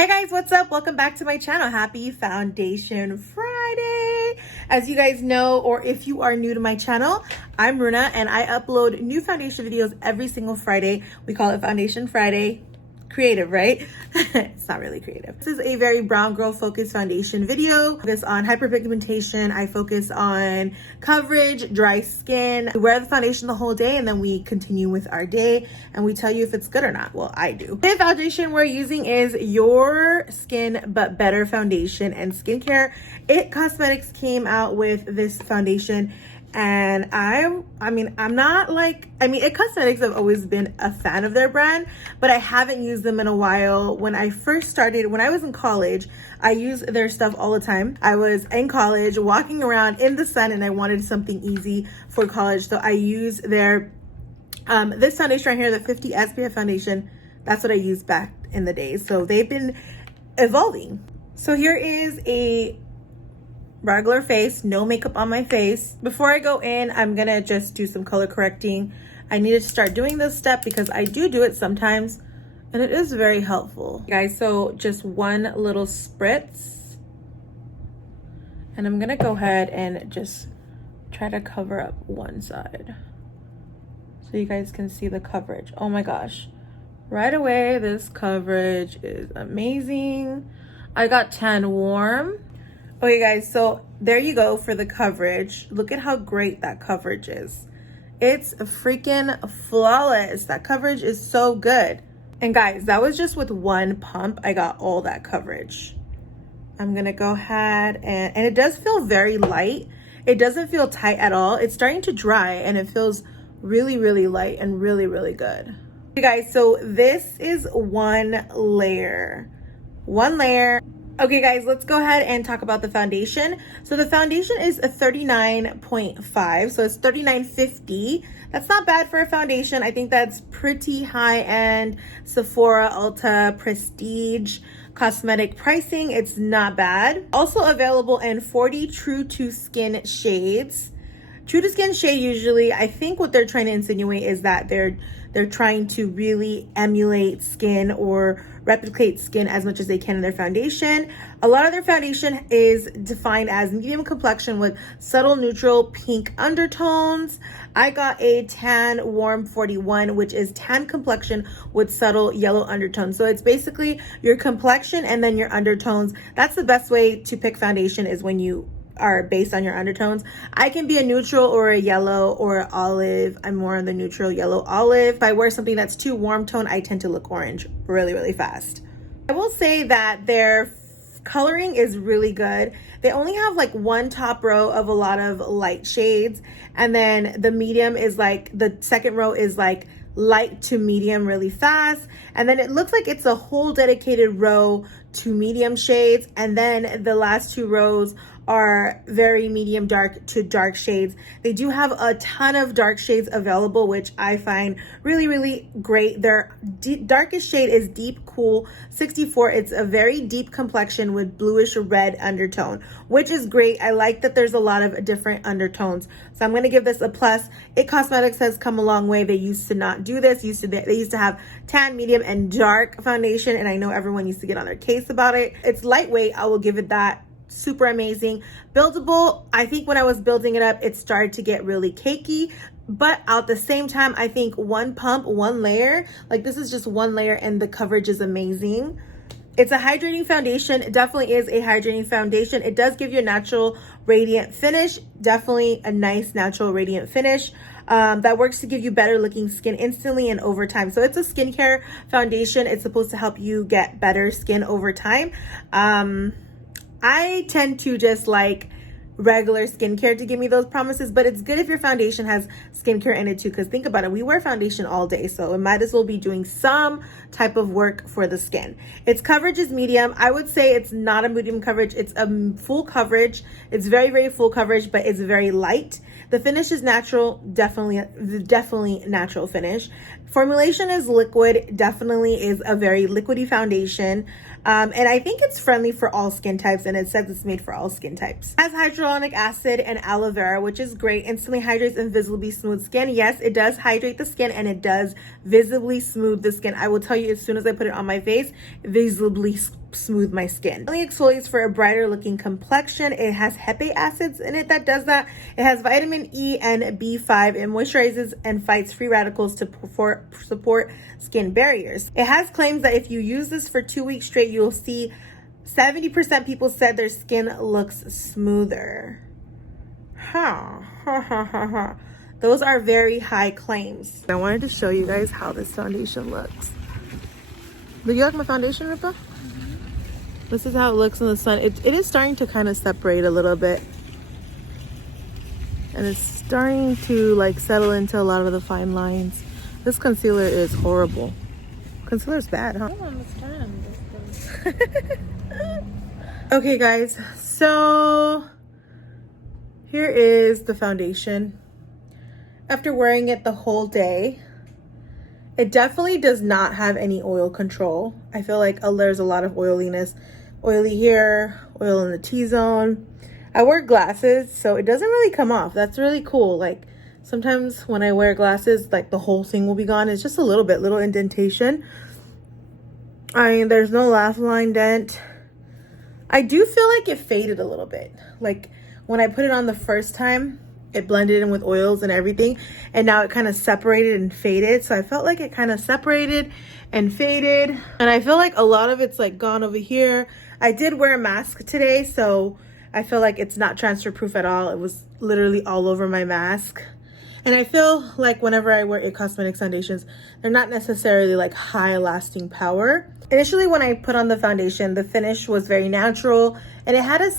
Hey guys, what's up? Welcome back to my channel. Happy Foundation Friday. As you guys know, or if you are new to my channel, I'm Runa and I upload new foundation videos every single Friday. We call it Foundation Friday. Creative, right? It's not really creative. This is a very brown girl focused foundation video. I focus on hyperpigmentation. I focus on coverage, dry skin. We wear the foundation the whole day and then we continue with our day and we tell you if it's good or not. Well, I do. The foundation we're using is Your Skin But Better Foundation and Skincare. It Cosmetics came out with this foundation. And It Cosmetics, I've always been a fan of their brand, but I haven't used them in a while. When I first started, when I was in college, I used their stuff all the time. I was in college walking around in the sun and I wanted something easy for college. So I used their, this foundation right here, the 50 SPF foundation. That's what I used back in the days. So they've been evolving. So here is a regular face, no makeup on my face. Before I go in, I'm gonna just do some color correcting. I needed to start doing this step because I do it sometimes and it is very helpful. Guys, so just one little spritz. And I'm gonna go ahead and just try to cover up one side so you guys can see the coverage. Oh my gosh. Right away, this coverage is amazing. I got tan warm. Okay guys, so there you go for the coverage. Look at how great that coverage is. It's freaking flawless. That coverage is so good. And guys, that was just with one pump. I got all that coverage. I'm gonna go ahead and it does feel very light. It doesn't feel tight at all. It's starting to dry and it feels really, really light and really, really good. Okay guys, so this is one layer. One layer. Okay guys, let's go ahead and talk about the foundation. So the foundation is a 39.5, so it's 39.50. That's not bad for a foundation. I think that's pretty high-end Sephora, Ulta, Prestige, cosmetic pricing. It's not bad. Also available in 40 True to Skin shades. True to Skin shade, usually, I think what they're trying to insinuate is that they're trying to really emulate skin or replicate skin as much as they can in their foundation. A lot of their foundation is defined as medium complexion with subtle neutral pink undertones. I got a tan warm 41, which is tan complexion with subtle yellow undertones. So it's basically your complexion and then your undertones. That's the best way to pick foundation, is when you are based on your undertones. I can be a neutral or a yellow or an olive. I'm more on the neutral yellow olive. If I wear something that's too warm tone, I tend to look orange really, really fast. I will say that their coloring is really good. They only have like one top row of a lot of light shades, and then the medium is like, the second row is like light to medium really fast, and then it looks like it's a whole dedicated row to medium shades, and then the last two rows are very medium dark to dark shades. They do have a ton of dark shades available, which I find really, really great. Their darkest shade is Deep Cool 64. It's a very deep complexion with bluish red undertone, which is great. I like that there's a lot of different undertones. So I'm going to give this a plus. It Cosmetics has come a long way. They used to not do this. They used to have tan, medium, and dark foundation, and I know everyone used to get on their case about it. It's lightweight. I will give it that. Super amazing. Buildable. I think when I was building it up, it started to get really cakey, but at the same time, I think one pump, one layer, like this is just one layer and the coverage is amazing. It's a hydrating foundation. It definitely is a hydrating foundation. It does give you a natural radiant finish. Definitely a nice natural radiant finish. That works to give you better looking skin instantly and over time. So it's a skincare foundation. It's supposed to help you get better skin over time. I tend to just like regular skincare to give me those promises, but it's good if your foundation has skincare in it too, because think about it, we wear foundation all day, so it might as well be doing some type of work for the skin. Its coverage is medium. I would say it's not a medium coverage, it's a full coverage. It's very, very full coverage, but it's very light. The finish is natural, definitely natural finish. Formulation is liquid, definitely is a very liquidy foundation. And I think it's friendly for all skin types, and it says it's made for all skin types. It has hyaluronic acid and aloe vera, which is great. Instantly hydrates and visibly smooth skin. Yes, it does hydrate the skin and it does visibly smooth the skin. I will tell you, as soon as I put it on my face, it visibly smooth my skin. It only exfoliates for a brighter looking complexion. It has hepatic acids in it that does that. It has vitamin E and B5. It moisturizes and fights free radicals to support skin barriers. It has claims that if you use this for 2 weeks straight, you'll see 70% people said their skin looks smoother. Those are very high claims. I wanted to show you guys how this foundation looks. Do you like my foundation, Ripa? This is how it looks in the sun. It is starting to kind of separate a little bit. And it's starting to like settle into a lot of the fine lines. This concealer is horrible. Concealer's bad, huh? I don't understand this. Okay, guys. So here is the foundation. After wearing it the whole day, it definitely does not have any oil control. I feel like there's a lot of oiliness. Oily here, oil in the T-zone. I wear glasses, so it doesn't really come off. That's really cool. Like sometimes when I wear glasses, like the whole thing will be gone. It's just a little bit, little indentation. I mean, there's no laugh line dent. I do feel like it faded a little bit. Like when I put it on the first time, it blended in with oils and everything, and now it kind of separated and faded. So I felt like it kind of separated and faded, and I feel like a lot of it's like gone over here. I did wear a mask today, so I feel like it's not transfer proof at all. It was literally all over my mask. And I feel like whenever I wear cosmetics foundations, they're not necessarily like high lasting power. Initially, when I put on the foundation, the finish was very natural and it had a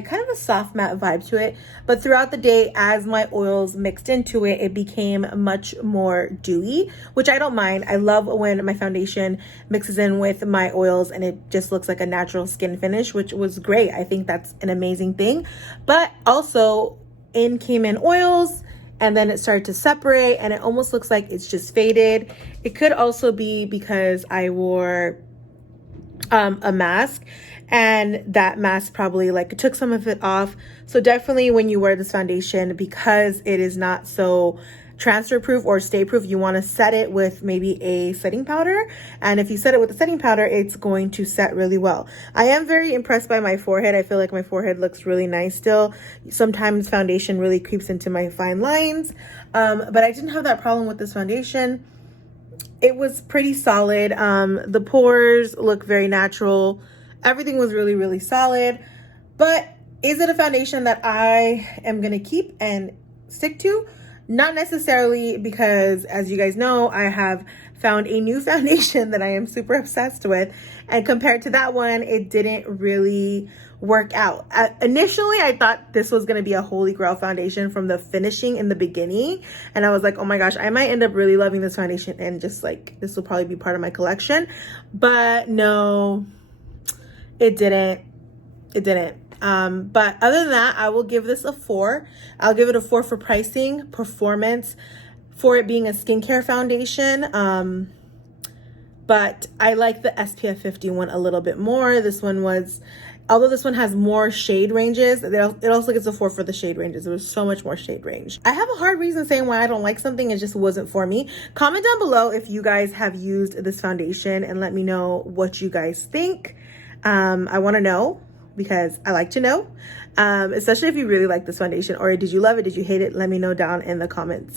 kind of a soft matte vibe to it. But throughout the day, as my oils mixed into it, it became much more dewy, which I don't mind. I love when my foundation mixes in with my oils and it just looks like a natural skin finish, which was great. I think that's an amazing thing. But also, in came in oils, and then it started to separate and it almost looks like it's just faded. It could also be because I wore a mask, and that mask probably like took some of it off. So definitely when you wear this foundation, because it is not so transfer proof or stay proof, you want to set it with maybe a setting powder. And if you set it with a setting powder, it's going to set really well. I am very impressed by my forehead. I feel like my forehead looks really nice still. Sometimes foundation really creeps into my fine lines, but I didn't have that problem with this foundation. It was pretty solid. The pores look very natural. Everything was really, really solid. But is it a foundation that I am gonna keep and stick to? Not necessarily, because as you guys know, I have found a new foundation that I am super obsessed with, and compared to that one, it didn't really work out. Initially, I thought this was going to be a holy grail foundation from the finishing in the beginning, and I was like, oh my gosh, I might end up really loving this foundation and just like this will probably be part of my collection. But no, it didn't. But other than that, I will give this a 4. I'll give it a 4 for pricing, performance, for it being a skincare foundation. But I like the SPF 50 one a little bit more. This one was, although this one has more shade ranges, it also gets a 4 for the shade ranges. There was so much more shade range. I have a hard reason saying why I don't like something. It just wasn't for me. Comment down below if you guys have used this foundation and let me know what you guys think. I want to know, because I like to know, especially if you really like this foundation, or did you love it? Did you hate it? Let me know down in the comments.